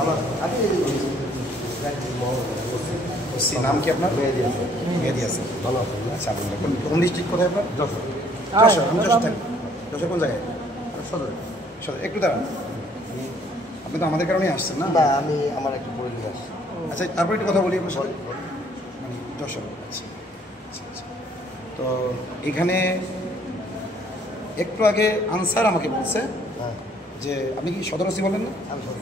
ভালো নাম কি আপনার? মেহেদি হাসান। ভালো আচ্ছা, কোন ডিস্ট্রিক্ট কোথায় আপনার? যশোর। যশোর, আমি যশোর থাকি। যশোর কোন জায়গায়? সদর। সদর, একটু দাঁড়ান। আপনি তো আমাদের কারণেই আসছেন না? না, আমি আমার একটু পরিচয় আসছি। আচ্ছা, তারপরে একটু কথা বলি আপনার সাথে। মানে যশোর, আচ্ছা আচ্ছা আচ্ছা। তো এখানে একটু আগে আনসার আমাকে বলছে যে আপনি কি সদর ওসি বলেন না? আমি সদর।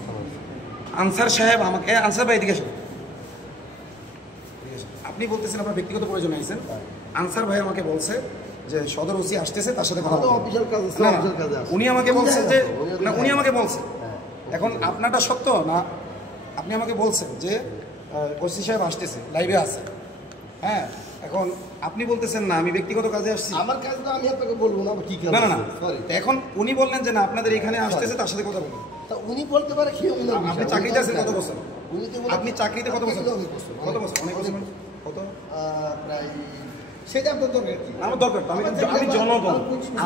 আনসার সাহেব আমাকে, আনসার ভাই এদিকে আসেন। আপনি বলতেছেন আপনার ব্যক্তিগত প্রয়োজন আইছেন। আনসার ভাই আমাকে বলছে যে সদর ওসি আসতেছে, তার সাথে কথা বলতে। অফিশিয়াল কাজ আছে, না, অফিশিয়াল কাজ আছে। উনি আমাকে বলছেন যে না, উনি আমাকে বলছে। এখন আপনারটা সত্য না? আপনি আমাকে বলছেন যে ওসি সাহেব আসতেছে, লাইভে আছে। হ্যাঁ, এখন আপনি বলতেছেন না আমি ব্যক্তিগত কাজে আসছি। আমার কাজ না, আমি আপনাকে বলবো না কি কাজ। না না না, এখন উনি বললেন যে না আপনাদের এখানে আসতেছে, তার সাথে কথা বলুন। তা উনি বলতে পারে কি? আপনি চাকরিতে আছেন কত বছর? আপনি চাকরিতে কত বছর? কত বছর? অনেক বছর। কত? প্রায়। সেটা আপনার দরকার কি? আমার দরকার তো, আমি জনগণ,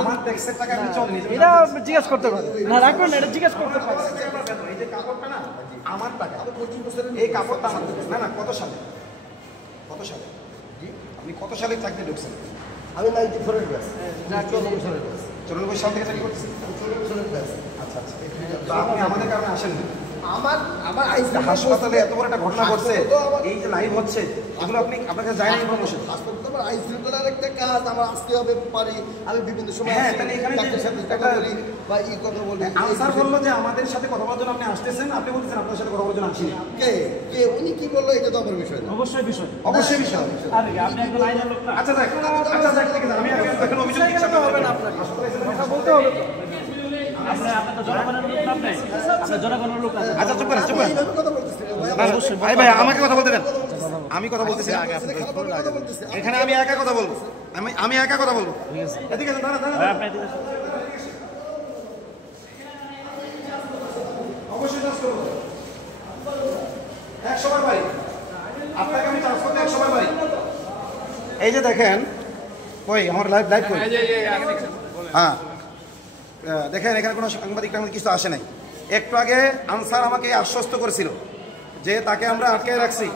আমার ট্যাক্সের টাকা আমি চলে নিয়েছি। এটা জিজ্ঞেস করতে পারে না, রাখবেন না, এটা জিজ্ঞেস করতে পারে। এই যে কাপড়টা না আমার টাকা, এই কাপড়টা আমার। না না, কত সালে? কত সালে? আপনি কত সালে চাকরি ঢুকছেন? আমি 94 এর ব্যাচ। 94 সালের ব্যাচ। 94 সাল থেকে চাকরি করতেছেন? 94 সালের ব্যাচ। আচ্ছা আচ্ছা। তো আপনি আমাদের কারণে আসেন না। আমার হাসপাতালে এত বড় একটা ঘটনা ঘটছে, এই যে লাইভ হচ্ছে, এগুলো আপনি আপনার কাছে যায় না ইনফরমেশন? হাসপাতালে আমার আইন শৃঙ্খলার একটা কাজ আমার আসতে হবে পারে। আমি বিভিন্ন সময় তাহলে এখানে ডাক্তারের সাথে কথা বলি বা এই কথা বলি। আনসার বললো যে আমাদের সাথে কথা বলার জন্য আপনি আসতেছেন, আপনি বলতেছেন আপনার সাথে কথা বলার জন্য আসিনি। কে উনি কি বললো এটা তো আমার বিষয় না। অবশ্যই বিষয়, অবশ্যই বিষয়। আরে আপনি একজন আইনের লোক না। আচ্ছা যাক, ঠিক আছে, আমি এখন অভিযোগ দিচ্ছি। হবে না, আপনার কথা বলতে হবে তো। আপনি তো জনগণের লোক না, আপনি জনগণের লোক না। আচ্ছা, চুপ করেন। এইভাবে কথা বলতেছি ভাই ভাই, আমাকে কথা বলতে দেন। আমি কথা বলতেছি আগে। এখানে আমি একা কথা বলবো, আমি একা কথা বলবো। ঠিক আছে, দাঁড়া। অবশ্যই চাষ করবো, 100 বার বাড়ি আপনাকে আমি চাষ করতে 100 বার বাড়ি। এই যে দেখেন, ওই আমার লাইভ করি। হ্যাঁ দেখেন, এখানে কোনো সাংবাদিক কিছু আসে নাই। একটু আগে আনসার আমাকে আশ্বস্ত করেছিল যে তাকে আমরা আটকে রাখছি।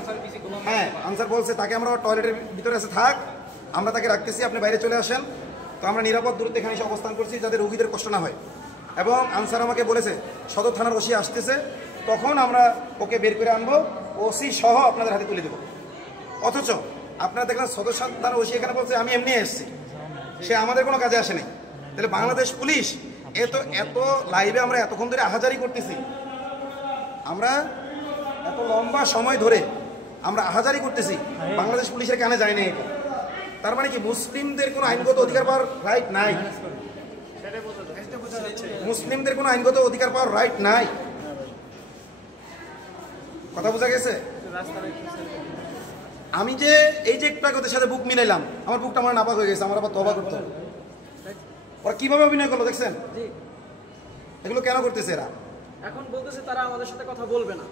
হ্যাঁ, আনসার বলছে তাকে আমরা টয়লেটের ভিতরে আছে, থাক, আমরা তাকে রাখতেছি, আপনি বাইরে চলে আসেন। তো আমরা নিরাপদ দূরত্বে এখানে এসে অবস্থান করছি যাতে রোগীদের কষ্ট না হয়। এবং আনসার আমাকে বলেছে সদর থানার ওসি আসতেছে, তখন আমরা ওকে বের করে আনবো, ওসি সহ আপনাদের হাতে তুলে দেবো। অথচ আপনারা দেখলেন সদর থানার ওসি এখানে বলছে আমি এমনি এসেছি, সে আমাদের কোনো কাজে আসে নাই। তাহলে বাংলাদেশ পুলিশ এত লাইভে আমরা এতক্ষণ ধরে আহাজারি করতেছি, আমরা এত লম্বা সময় ধরে আমরা আহাজারি করতেছি, বাংলাদেশ পুলিশের কানে যায় না এটা। তার মানে কি মুসলিমদের কোনো আইনগত অধিকার পাওয়ার রাইট নাই? মুসলিমদের কোনো আইনগত অধিকার পাওয়ার রাইট নাই। কথা বোঝা গেছে? আমি যে এই যে একটু আগে ওদের সাথে বুক মিলাইলাম, আমার বুকটা আমার নাপাক হয়ে গেছে, আমার আবার তওবা করতে হবে। ওরা কিভাবে অভিনয় করলো দেখছেন? এগুলো কেন করতেছে এরা? এখন বলতেছে তারা আমাদের সাথে কথা বলবে না।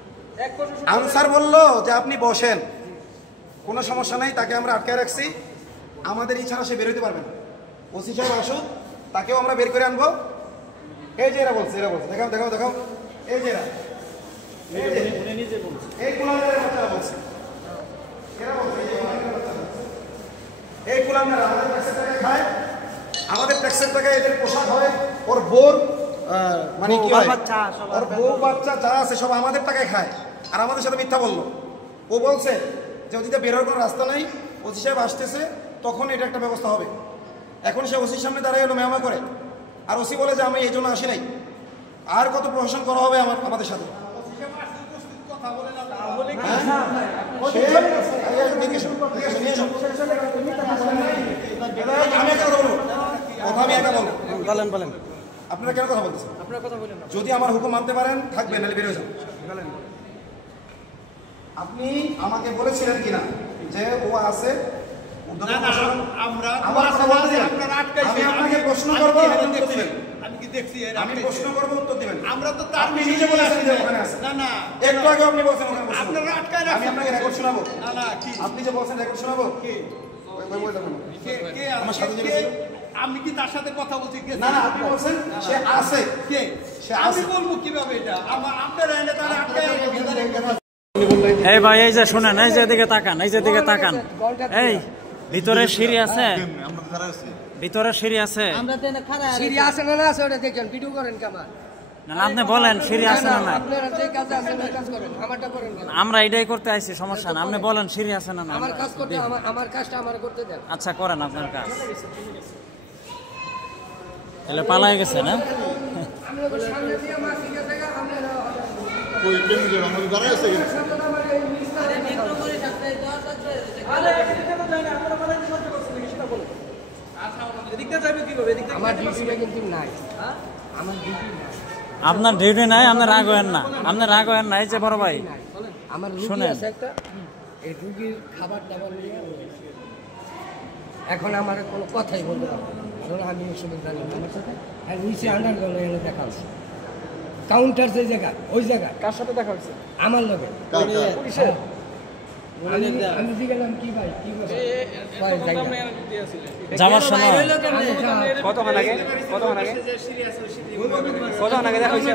আনসার বললো যে আপনি বসেন, কোনো সমস্যা নাই, তাকে আমরা আটকে রাখছি, আমাদের ইচ্ছা সে বের হইতে পারবে না। ওসি সাহেব আসুক, তাকেও আমরা বের করে আনবো। এই যে এরা বলছে, দেখাও, এই যে এরা, এই কুলাঙ্গারের বাচ্চারা বলছে, এই কুলাঙ্গার আমাদের ট্যাক্সের টাকায় খায়, আমাদের ট্যাক্সের টাকায় এদের পোশাক হয়, ওর বোর মানে কি হয়, ওর বউ বাচ্চা যা আছে সব আমাদের টাকায় খায়, আর আমাদের সাথে মিথ্যা বললো। ও বলছে যে ওদিকে বের হওয়ার কোনো রাস্তা নাই, ওসি সাহেব আসতেছে, তখন এটা একটা ব্যবস্থা হবে। এখন সে ওসির সামনে দাঁড়ায় হলো মেহমা করে, আর ওসি বলে যে আমি এই জন্য আসি নাই। আর কত প্রহসন করা হবে আমাদের সাথে? বলেন আপনারা কেন কথা বলতেছেন? যদি আমার হুকুম মানতে পারেন থাকবেন, নাহলে বেরোয় যান। আপনি আমাকে বলেছিলেন কিনা যে ও আছে? আপনাকে প্রশ্ন করবো, আমি প্রশ্ন করবো, উত্তর দিবেন। আমরা তো তার নিজে বলেছেন যে ওখানে আছে। না, একটু আগে আপনি বলছেন ওখানে বসে, আপনারা আটকায় রাখছেন। আমি আপনাকে রেকর্ড শোনাবো। না, কি আপনি যে বলছেন রেকর্ড শোনাবো? কে আমার সাথে যে আমি কি তার সাথে কথা বলছি? না, আপনি বলছেন সে আছে। কে? আমি বলবো কিভাবে এটা? আপনারা এনে তারা আটকায় এই ভাই এই যে শুনেন, এই যে এদিকে তাকান, এই যে এদিকে তাকান। এই ভিতরে সিঁড়ি আছে, ভিতরে সিঁড়ি আছে। সিঁড়ি আছে না না আছে ওটা দেখেন, ভিডিও করেন কেমন? না আপনি বলেন সিঁড়ি আছে না না। আপনারা যে কাজে আছেন ওই কাজ করেন, আমারটা করেন কেন? আমরা এটাই করতে আইছি, সমস্যা না। আপনি বলেন সিঁড়ি আছে না না। আমার কাজ করতে আমার কাজটা আমার করতে দেন। আচ্ছা করেন আপনার কাজ। এলে পালাই গেছে না? আমি ওকে সামনে দিয়ে মাছ ঠিক আছে আপনারা ওই কেমন যে আমাদের দাঁড়ায় আছে এখানে। আমার ডিউটিটা কিন্তু নাই, আমার ডিউটি নাই। আপনার ডিউটি নাই, আপনি রাগ হয়েন না, আপনি রাগ হয়েন না। এই যে বড় ভাই আমার রুগী শুনেন। আছে একটা, এই রুগীর খাবার দাবার নিয়ে এখন আমার কোনো কথাই বলতে পারবো না, কারণ আমি ওসবে জানি না। আমার সাথে আর নিচে আন্ডারগ্রাউন্ডে এনে দেখা হচ্ছে, কাউন্টার যে জায়গা, ওই জায়গা কার সাথে দেখা হচ্ছে? আমার লোকে কার? আমি জিজ্ঞাসা কি ভাই কি বলছে যাওয়ার সময় কতক্ষণ আগে দেখা হয়েছে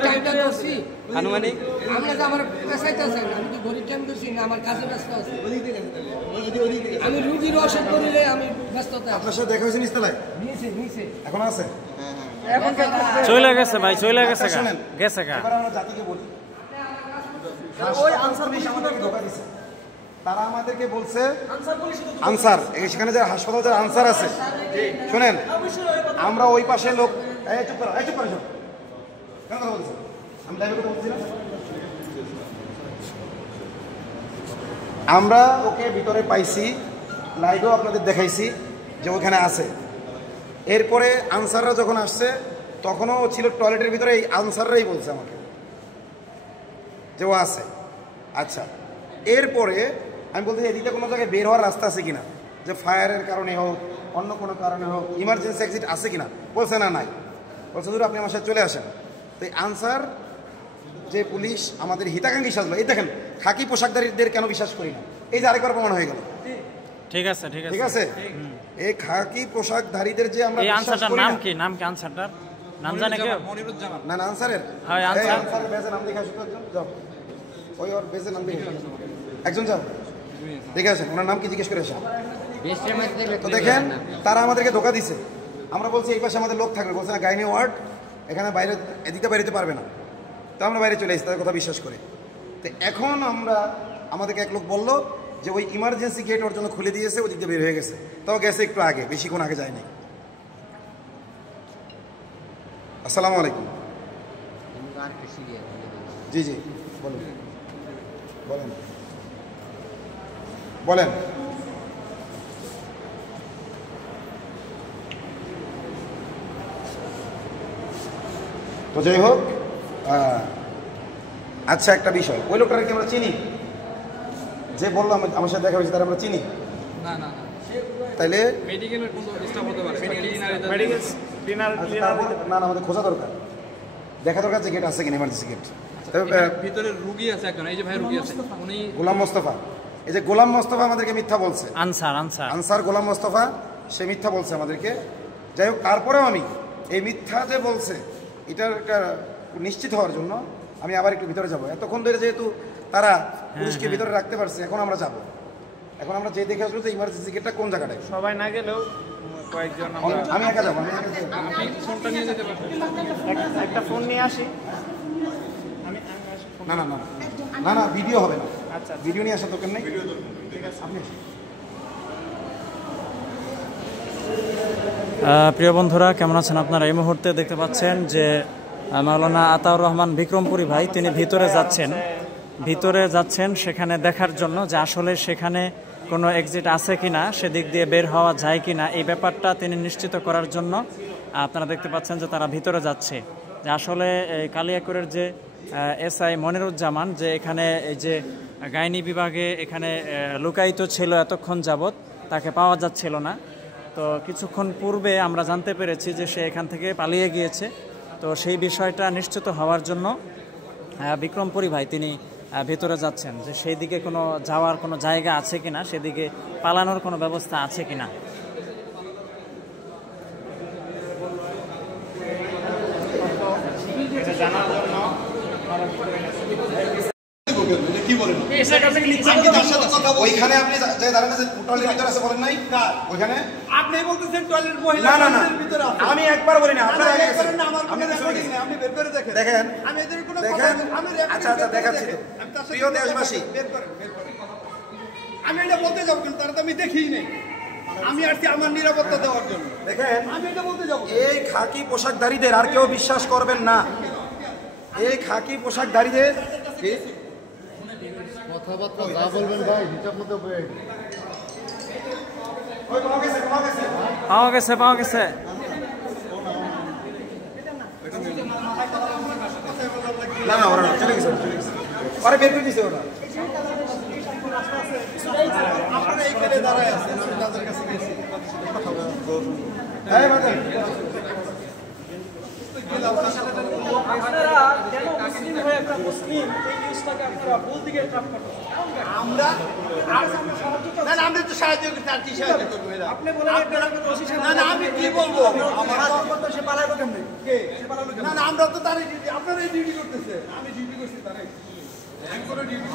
আনুমানিক? আমরা যে আমার পেশাইতে আছেন, আমি তো ঘড়ির টাইম করছি না, আমার কাজে ব্যস্ত আছি। আমি রুগীর ওষুধ করিলে আমি ব্যস্ততা আপনার সাথে দেখা হয়েছে নিচতলায়? নিচে এখন আছে? চলে গেছে ভাই, চলে গেছে গা। শোনেন, গেছে গা। এবার আমরা জাতিকে বলি, ওই আনসার পুলিশ আমাদেরকে ধোকা দিছে। তারা আমাদেরকে বলছে আনসার, সেখানে যারা হাসপাতাল যারা আনসার আছে, শোনেন আমরা ওই পাশে লোক, এই চুপ করো, এই চুপ করো, শোন। কেন কথা বলছো? আমি লাইভে কথা বলছি না? আমরা ওকে ভিতরে পাইছি, লাইভেও আপনাদের দেখাইছি যে ওখানে আছে। এরপরে আনসাররা যখন আসছে তখনও ছিল টয়লেটের ভিতরে, এই আনসাররাই বলছে আমাকে যে ও আছে। আচ্ছা, এরপরে আমি বলতে চাই এদিকে কোনো জায়গায় বের হওয়ার রাস্তা আছে কিনা, যে ফায়ারের কারণে হোক, অন্য কোনো কারণে হোক, ইমার্জেন্সি এক্সিট আছে কিনা। বলছে না, নাই। বলছে ধরুন আপনি আমার সাথে চলে আসেন। তো এই আনসার যে পুলিশ আমাদের হিতাকাঙ্ক্ষী সাজলো, এই দেখেন খাকি পোশাকধারীদের কেন বিশ্বাস করি না, এই যে আরেকবার প্রমাণ হয়ে গেল। ঠিক আছে ঠিক আছে ঠিক আছে, এই খাকি পোশাকধারীদের যে আমরা এই বিশ্বাস আনসারটার করি নাম না। কি? নাম কি আনসারটার? নাম জানে কেউ? না না, আনসারের হ্যাঁ, আনসার। আনসারের বেজে নাম দেখে আসো তো, একজন যাও, ওই ওর বেজে নাম দেখে আসো। একজন যাও দেখে আসেন, ওনার নাম কি জিজ্ঞেস করে আসেন। তো দেখেন তারা আমাদেরকে ধোকা দিছে। আমরা বলছি এই পাশে আমাদের লোক থাকবে, বলছে না গাইনি ওয়ার্ড, এখানে বাইরে এদিকে বেরোতে পারবে না। তো আমরা বাইরে চলে এসেছি তাদের কথা বিশ্বাস করে। তো এখন আমাদেরকে এক লোক বললো যে ওই ইমার্জেন্সি গেট ওর জন্য খুলে দিয়েছে, ওই দিক দিয়ে বের হয়ে গেছে। তাও গেছে একটু আগে, বেশিক্ষণ আগে যায়নি। আসসালামু আলাইকুম। জি জি বলুন, বলেন বলেন। তো যাই হোক, আচ্ছা একটা বিষয়, ওই লোকটাকে কি আমরা চিনি? যে বললো আমার সাথে দেখা হয়েছে তারা আমরা চিনি না না তাইলে? মেডিকেলের কোনো স্টাফ হতে পারে, মেডিকেল ক্লিনার না না, আমাদের খোঁজা দরকার, দেখা দরকার যে গেট আছে কিনা, ইমার্জেন্সি গেট। ভিতরে রুগী আছে একজন, এই যে ভাই রুগী আছে, উনি গোলাম মোস্তফা, এই যে গোলাম মোস্তফা আমাদেরকে মিথ্যা বলছে। Answer answer answer Golam Mostafa, সে মিথ্যা বলছে আমাদেরকে। যাই হোক, তারপরেও আমি এই মিথ্যা যে বলছে এটার একটা নিশ্চিত হওয়ার জন্য আমি আবার একটু ভিতরে যাব। এতক্ষণ ধরে যেহেতু তারা পুলিশকে ভিতরে রাখতে পারছে, এখন আমরা যাব। এখন আমরা যে দেখে আসবো যে ইমার্জেন্সি গেটটা কোন জায়গাটায়। সবাই না গেলেও কয়েকজন আমি একা যাবো, আমি একা যাবো। ফোনটা নিয়ে যেতে পারবেন। একটা ফোন নিয়ে আসি। না না না না না, ভিডিও হবে না। আচ্ছা, ভিডিও নিয়ে আসার দরকার নেই। আপনি আসুন। প্রিয় বন্ধুরা, কেমন আছেন আপনারা? এই মুহূর্তে দেখতে পাচ্ছেন যে মাওলানা আতাউর রহমান বিক্রমপুরী ভাই তিনি ভিতরে যাচ্ছেন সেখানে দেখার জন্য যে আসলে সেখানে কোনো এক্সিট আছে কিনা, সেদিক দিয়ে বের হওয়া যায় কিনা, এই ব্যাপারটা তিনি নিশ্চিত করার জন্য আপনারা দেখতে পাচ্ছেন যে তারা ভিতরে যাচ্ছে। যে আসলে কালিয়াকৈরের যে এসআই মনিরুজ্জামান যে এখানে এই যে গাইনি বিভাগে এখানে লুকায়িত ছিল এতক্ষণ যাবৎ, তাকে পাওয়া যাচ্ছিল না। তো কিছুক্ষণ পূর্বে আমরা জানতে পেরেছি যে সে এখান থেকে পালিয়ে গিয়েছে। তো সেই বিষয়টা নিশ্চিত হওয়ার জন্য বিক্রমপুরী ভাই তিনি ভিতরে যাচ্ছেন, যে সেই দিকে কোনো যাওয়ার কোনো জায়গা আছে কিনা, সেদিকে পালানোর কোনো ব্যবস্থা আছে কিনা। কি কেন যে কি বলেন আমি তার সাথে কথা বলছি ওইখানে আপনি যে দাঁড়ান যে টয়লেটের ভিতরে আছে বলেন নাই ওইখানে আপনি বলতেছেন টয়লেট মহিলা না না না ভিতরে আছে আমি একবার বলি না আপনারা আগে গেছেন না আমার কোনো রেকর্ডিং নেই আপনি বের করে দেখেন দেখেন আমি এদের কোনো কথা দেখেন আমি আচ্ছা আচ্ছা দেখাচ্ছি তো প্রিয় দেশবাসী বের করেন আমি এটা বলতে যাব কিন্তু তারা তো আমি দেখিই নেই আমি আসছি আমার নিরাপত্তা দেওয়ার জন্য দেখেন আমি এটা বলতে যাব এই খাকি পোশাকধারীদের আর কেউ বিশ্বাস করবেন না এই খাকি পোশাকধারীদের কথাবার্তা যা বলবেন ভাই হিসাব মতো হয়ে ওই পাওয়া গেছে পাওয়া গেছে না না ওরা চলে গেছে আরে বের করে দিছে ওরা আপনারা এইখানে দাঁড়ায় আছেন আমি তাদের কাছে গেছি কথা বলবো এই বাদল আপনারা কেন মুসলিম হয়ে একটা মুসলিম এই নিউজটাকে আপনারা ভুল দিকে ট্রাপ করতেছেন আমরা না না আমি তো সাহায্য করতে আর কি সাহায্য করবো এরা আপনি বলেন আপনারা তো দোষী না না আমি কি বলবো আমার সে পালাইলো কেমনে কে না না আমরা তো তারই ডিউটি আপনারাই ডিউটি করতেছে আমি ডিউটি করছি তারাই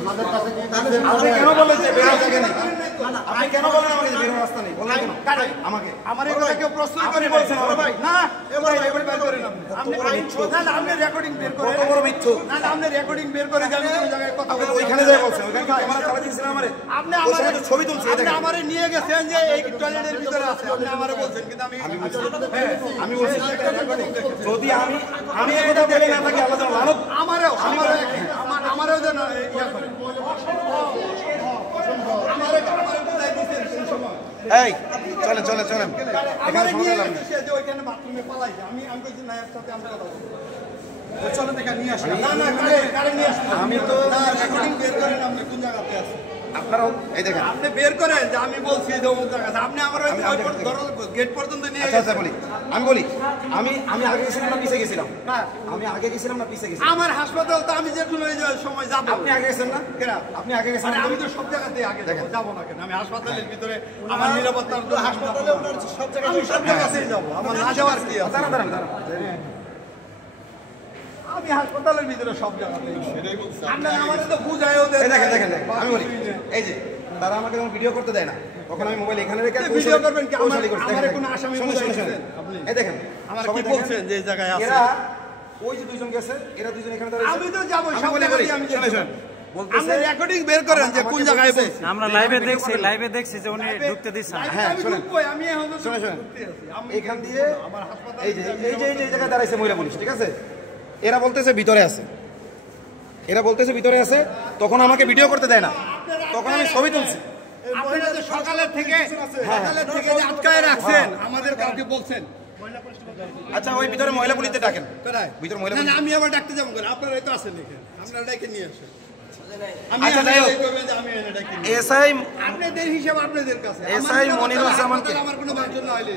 আমাদের কাছে কি আপনি কেন বলেন যে বের হওয়ার জায়গা নেই আপনি কেন বলেন আমাকে যে বের হওয়ার রাস্তা নেই বলেন কেন আমাকে আমার এই কথা কেউ প্রশ্ন করে বলছেন ওরা ভাই না এবার বের করেন আপনি না না আপনি রেকর্ডিং বের করে কত বড় মিথ্যু না না আপনি রেকর্ডিং বের করে জানেন কোন জায়গায় কথা আপনি বলছেন ওইখানে যাই বলছেন ওইখানে ক্যামেরা চালা দিয়েছিলেন আমারে আপনি ওই সময় তো ছবি তুলছি আপনি দেখেন আমারে নিয়ে গেছেন যে এই টয়লেটের ভিতরে আছে আপনি আমারে বলছেন কিন্তু আমি বলছি যদি আমি এটা দেখে না থাকি আল্লাহ জানে লানত আমারও যেন ইয়া করে এই চলেন চলেন চলেন এখানে আমারে নিয়ে সময় গেছে যে ওইখানে বাথরুমে পালাইছে আমি কইছি না এর সাথে আমি কথা বলবো চলো দেখা নিয়ে আসি না না কারে নিয়ে আসি আমি তো না রেকর্ডিং বের করেন আপনি কোন জায়গাতে আছেন আপনারাও এই দেখেন আপনি বের করেন যে আমি বলছি যে অমুক জায়গাতে আপনি আমার ওই গেট পর্যন্ত নিয়ে আচ্ছা আচ্ছা বলি আমি বলি আমি আগে গেছিলাম না পিছে গেছিলাম আমি আগে গেছিলাম না পিছে গেছিলাম আমার হাসপাতাল তো আমি যে কোনো সময় যাব আপনি আগে গেছেন না আপনি আগে গেছেন আরে আমি তো সব জায়গাতে আগে যাব না কেন আমি হাসপাতালের ভিতরে আমার নিরাপত্তার জন্য হাসপাতালে সব জায়গায় আমি সব জায়গাতেই যাব আমার না যাওয়ার কি আছে দাঁড়ান দাঁড়ান দাঁড়ান আমি হাসপাতালের ভিতরে সব জায়গাতেই আপনি আমারে তো বুঝায়ও দেন এই দেখেন দেখেন দেখেন, আমি বলি এই যে তারা আমাকে যখন ভিডিও করতে দেয় না তখন আমি মোবাইল এখানে রেখে ভিডিও করবেন কি কৌশলী করছি। আমারে দেখেন, কোনো আসামি শুনুন, শুনুন, বুঝাইছেন শুনুন। আপনি এই দেখেন আমার সবাই কি দেখেন, বলছেন যে এই জায়গায় আছে এরা ওই যে দুইজন গেছে এরা দুইজন এখানে দাঁড়িয়ে আমি তো যাবো আমি সব বলি জায়গাতেই আমি শুনুন শুনুন আপনি রেকর্ডিং বের করেন যে কোন জায়গায় বলছি আমরা লাইভে দেখছি যে উনি ঢুকতে দিচ্ছেন না। হ্যাঁ, আমি শোনেন। ঢুকবোই, আমি এখন তো শুনুন, শুনুন। ঢুকতে আছি। আমি এখান দিয়ে আমার হাসপাতালে এই যে এই জায়গায় দাঁড়াইছে মহিলা পুলিশ ঠিক আছে এরা বলতেছে ভিতরে আছে তখন আমাকে ভিডিও করতে দেয় না তখন আমি ছবি তুলছি আপনারা যে সকালের থেকে যে আটকায় রাখছেন আমাদের কাউকে বলছেন আচ্ছা ওই ভিতরে মহিলা পুলিশদের ডাকেন কোথায়? ভিতরে মহিলা না, না, পুলিশ আমি আবার ডাকতে যাবো কেন আপনারাই তো আছেন এখানে আপনারা ডেকে নিয়ে আসেন আমি আচ্ছা, যাই হোক। এই করবেন যে আমি এনে ডেকে নিয়ে এসআই আপনাদের হিসাব আপনাদের কাছে এসআই মনিরুজ্জামানকে আমার কোনো বাঞ্ছন না হইলে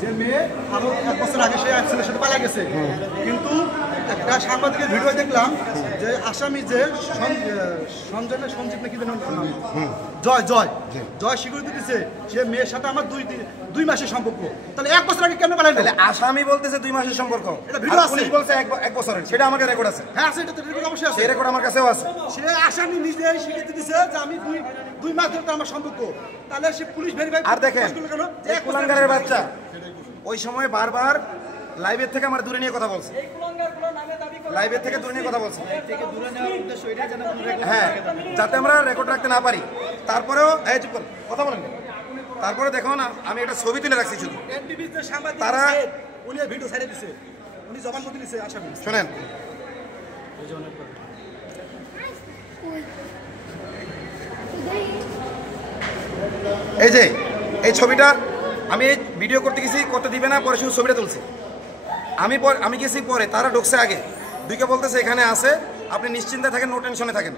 যে মেয়ে আরো 1 বছর আগে সে এক ছেলের সাথে পালা গেছে কিন্তু একটা সাংবাদিকের ভিডিও দেখলাম যে আসামি যে সঞ্জীব নাকি যেন জয় স্বীকৃতি দিচ্ছে সে মেয়ের সাথে আমার দুই মাসের সম্পর্ক তাহলে 1 বছর আগে কেন পালাইলো তাহলে আসামি বলতেছে 2 মাসের সম্পর্ক এটা ভিডিও আর আছে। পুলিশ বলছে এক বছরের সেটা আমাকে রেকর্ড আছে হ্যাঁ আছে এটা তো রেকর্ড অবশ্যই আছে সেই রেকর্ড আমার কাছেও আছে সে আসামি নিজেই স্বীকৃতি দিচ্ছে যে আমি দুই মাস ধরে আমার সম্পর্ক তাহলে সে পুলিশ ভেরিফাই আর দেখেন কেন যে এই 1 বছর কুলাঙ্গারের বাচ্চা ওই সময় বারবার লাইভের থেকে আমার দূরে নিয়ে কথা বলছে লাইভের থেকে দূরে নিয়ে কথা বলছে হ্যাঁ যাতে আমরা রেকর্ড রাখতে না পারি তারপরেও এই চুপ করুন, কথা বলেন না। তারপরে দেখো না আমি একটা ছবি তুলে রাখছি শুধু এনটিভির যে সাংবাদিক তারা- আছে, উনি ভিডিও ছেড়ে দিছে উনি জবানবন্দি দিছে আসামি শোনেন এই যে এই ছবিটা আমি এই ভিডিও করতে দিবে না পরে শুধু ছবিটা তুলছি আমি গেছি পরে তারা ঢুকছে আগে দুইকে বলতেছে এখানে আছে আপনি নিশ্চিন্তে থাকেন নো টেনশনে থাকেন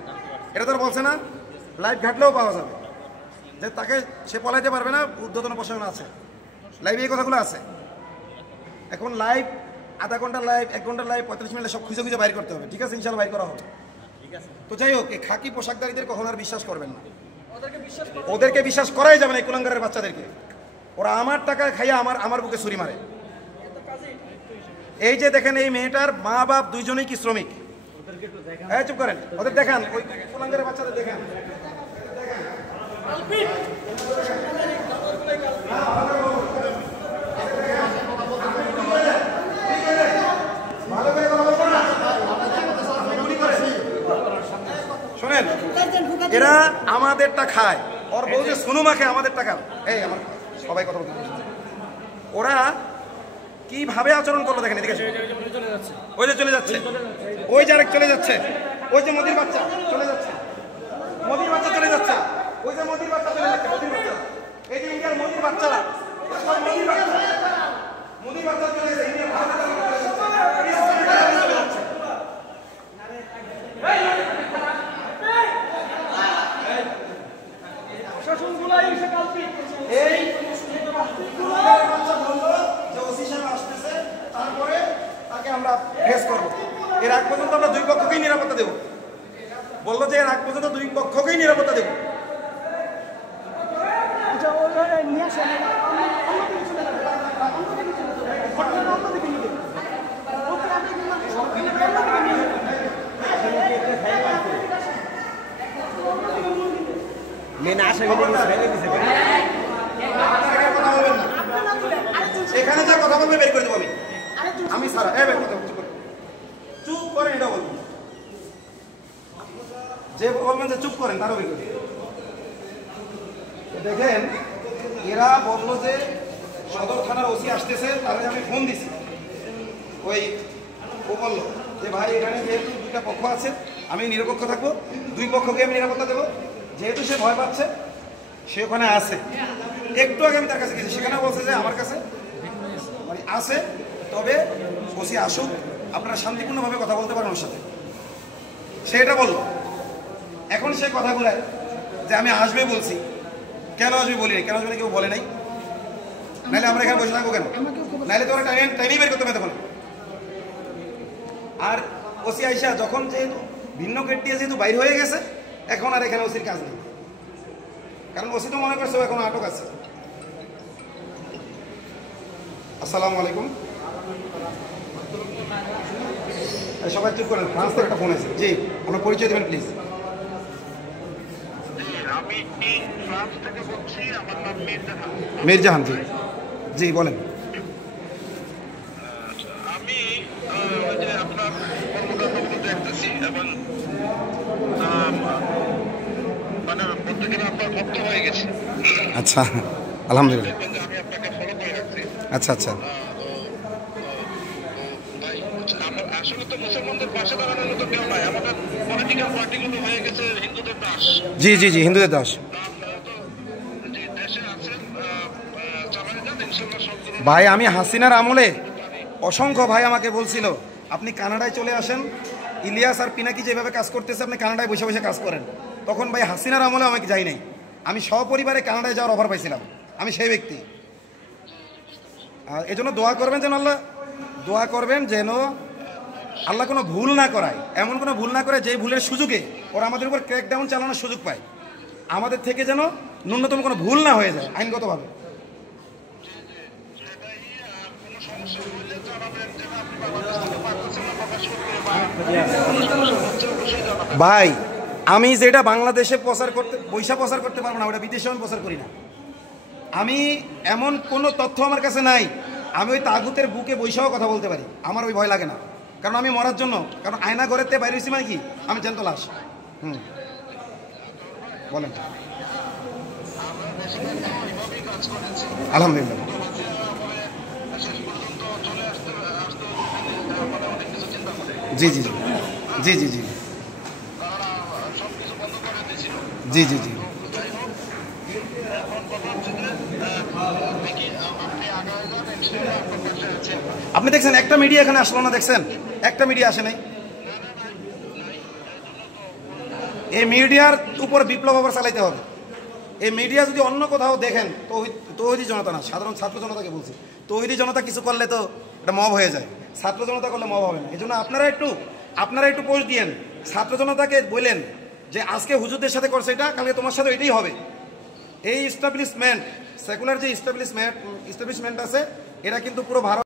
এটা তো আর বলছে না লাইভ ঘাটলেও পাওয়া যাবে যে তাকে সে পলাইতে পারবে না ঊর্ধ্বতন প্রশাসন আছে লাইভে এই কথাগুলো আছে এখন লাইভ আধা ঘন্টা লাইভ 1 ঘন্টা লাইভ 45 মিনিটে সব খুঁজে খুঁজে বাইর করতে হবে ঠিক আছে ইনশাল্লাহ বাইর করা হবে তো যাই হোক এই খাকি পোশাকধারীদের কখনো আর বিশ্বাস করবেন না ওদেরকে বিশ্বাস করাই যাবে না এই কুলাঙ্গারের বাচ্চাদেরকে ওরা আমার টাকা খাইয়া আমার বুকে ছুরি মারে এই যে দেখেন এই মেয়েটার মা বাপ দুইজনেই কি শ্রমিক। হ্যাঁ চুপ করেন, ওদের দেখান, ওই কুলাঙ্গারের বাচ্চাদের দেখান। শোনেন, এরা আমাদেরটা খায়, ওর বউ যে সোনু মাখে আমাদের টাকা। এই আমার সবাই কথা বলতে, ওরা কিভাবে আচরণ করলো দেখেন, এদিকে ওই যে চলে যাচ্ছে, ওই যে আরেক চলে যাচ্ছে, ওই যে মোদির বাচ্চা চলে যাচ্ছে, মোদির বাচ্চা চলে যাচ্ছে, ওই যে মোদির বাচ্চা চলে যাচ্ছে, মোদির বাচ্চা, এই যে ইন্ডিয়ার মোদির বাচ্চারা, মোদির বাচ্চা, মোদির বাচ্চা চলে যাচ্ছে, ইন্ডিয়ার চলে যাচ্ছে। এই বাচ্চা বললো যে ওসি সাহেব আসতেছে, তারপরে তাকে আমরা ফেস করবো। এর আগ পর্যন্ত আমরা দুই পক্ষকেই নিরাপত্তা দেবো, বললো যে এর আগ পর্যন্ত দুই পক্ষকেই নিরাপত্তা দেবো। এখানে যা কথা বলবে বের করে দেবো আমি সারা চুপ করেন, এটা বলবো যে বলবেন যে চুপ করেন তারও বের করে। দেখেন এরা বললো যে সদর থানার ওসি আসতেছে, তাহলে আমি ফোন দিছি, ওই ও বললো যে ভাই এখানে যেহেতু দুইটা পক্ষ আছে আমি নিরপেক্ষ থাকবো, দুই পক্ষকে আমি নিরাপত্তা দেবো। যেহেতু সে ভয় পাচ্ছে, সে ওখানে আছে, একটু আগে আমি তার কাছে গেছি, সেখানে বলছে যে আমার কাছে মানে আছে, তবে ওসি আসুক, আপনারা শান্তিপূর্ণভাবে কথা বলতে পারেন ওর সাথে, সে এটা বললো। এখন সে কথাগুলো যে আমি আসবে বলছি, কেন আসবে বলি নাই, কেন আসবে কেউ বলে নাই, নাহলে আমরা এখানে বসে থাকবো কেন, নাহলে তো ওরা টাইমেই বের করতে হবে তখন। আর ওসি আইসা যখন যেহেতু ভিন্ন গেট দিয়ে যেহেতু বাইর হয়ে গেছে, এখন আর এখানে ওসির কাজ নেই, কারণ ওসি তো মনে করছে এখন আটক আছে। আসসালামু আলাইকুম, সবাই চুপ করেন, ফ্রান্স থেকে একটা ফোন আছে। জি, আপনার পরিচয় দেবেন প্লিজ। মির্জাহান, জি জি বলেন। আমি আপনার কর্মকাণ্ডগুলো দেখতেছি এবং মানে বলতে গেলে আপনার ভক্ত হয়ে গেছে। আচ্ছা, আলহামদুলিল্লাহ। আমি আপনাকে ফলো করে রাখছি। আচ্ছা আচ্ছা। আসলে তো মুসলমানদের পাশে দাঁড়ানোর মতো কেউ নাই, আমাদের পলিটিক্যাল পার্টিগুলো হয়ে গেছে হিন্দুদের দাস। জি জি জি, হিন্দুদের দাস। ভাই আমি হাসিনার আমলে অসংখ্য ভাই আমাকে বলছিল আপনি কানাডায় চলে আসেন, ইলিয়াস আর পিনাকি যেভাবে কাজ করতেছে আপনি কানাডায় বসে বসে কাজ করেন। তখন ভাই হাসিনার আমলে আমাকে যাই নাই, আমি সপরিবারে কানাডায় যাওয়ার অফার পাইছিলাম, আমি সেই ব্যক্তি। আর এজন্য দোয়া করবেন যেন আল্লাহ, দোয়া করবেন যেন আল্লাহ কোনো ভুল না করায়, এমন কোনো ভুল না করে যে ভুলের সুযোগে ওরা আমাদের উপর ক্র্যাকডাউন চালানোর সুযোগ পায়, আমাদের থেকে যেন ন্যূনতম কোনো ভুল না হয়ে যায় আইনগতভাবে। ভাই আমি যেটা বাংলাদেশে প্রচার করতে প্রচার করতে পারবো না, ওটা বিদেশে আমি প্রচার করি না। আমি এমন কোনো তথ্য আমার কাছে নাই, আমি ওই তাগুতের বুকে বৈশাও কথা বলতে পারি, আমার ওই ভয় লাগে না, কারণ আমি মরার জন্য, কারণ আয়না ঘরেতে বাইরে হয়েছি মানে কি আমি জ্যান্ত লাশ। বলেন। আলহামদুলিল্লাহ। জি জি জি জি জি জি জি জি জি। আপনি দেখছেন একটা মিডিয়া এখানে আসলো না, দেখছেন একটা মিডিয়া আসে নাই। এই মিডিয়ার উপর বিপ্লব আবার চালাইতে হবে। এই মিডিয়া যদি অন্য কোথাও দেখেন, তৌহিদি জনতা না, সাধারণ ছাত্র জনতাকে বলছি, তৌহিদি জনতা কিছু করলে তো এটা মব হয়ে যায়, ছাত্র জনতা করলে মব হবে না। এই জন্য আপনারা একটু পোস্ট দিয়েন, ছাত্র জনতাকে বললেন যে আজকে হুজুরদের সাথে করছে এটা, কালকে তোমার সাথে এটাই হবে। এই ইস্টাবলিশমেন্ট, সেকুলার যে ইস্টাবলিশমেন্ট আছে, এরা কিন্তু পুরো ভারত